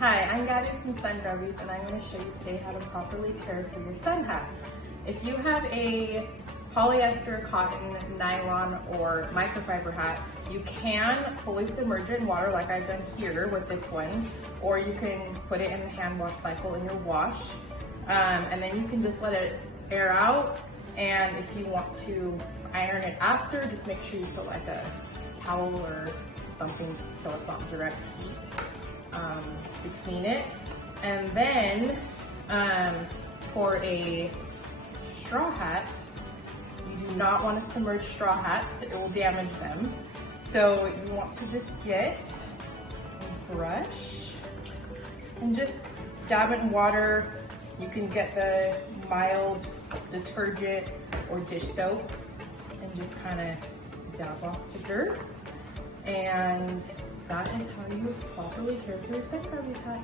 Hi, I'm Gabby from Sun Grubbies, and I'm going to show you today how to properly care for your sun hat. If you have a polyester, cotton, nylon, or microfiber hat, you can fully submerge it in water like I've done here with this one, or you can put it in the hand wash cycle in your wash, and then you can just let it air out. And if you want to iron it after, just make sure you put like a towel or something so it's not direct heat between it. And then for a straw hat, you do not want to submerge straw hats, it will damage them. So you want to just get a brush and just dab it in water. You can get the mild detergent or dish soap and just kind of dab off the dirt. And that is how you properly care for your sun grubbies hat.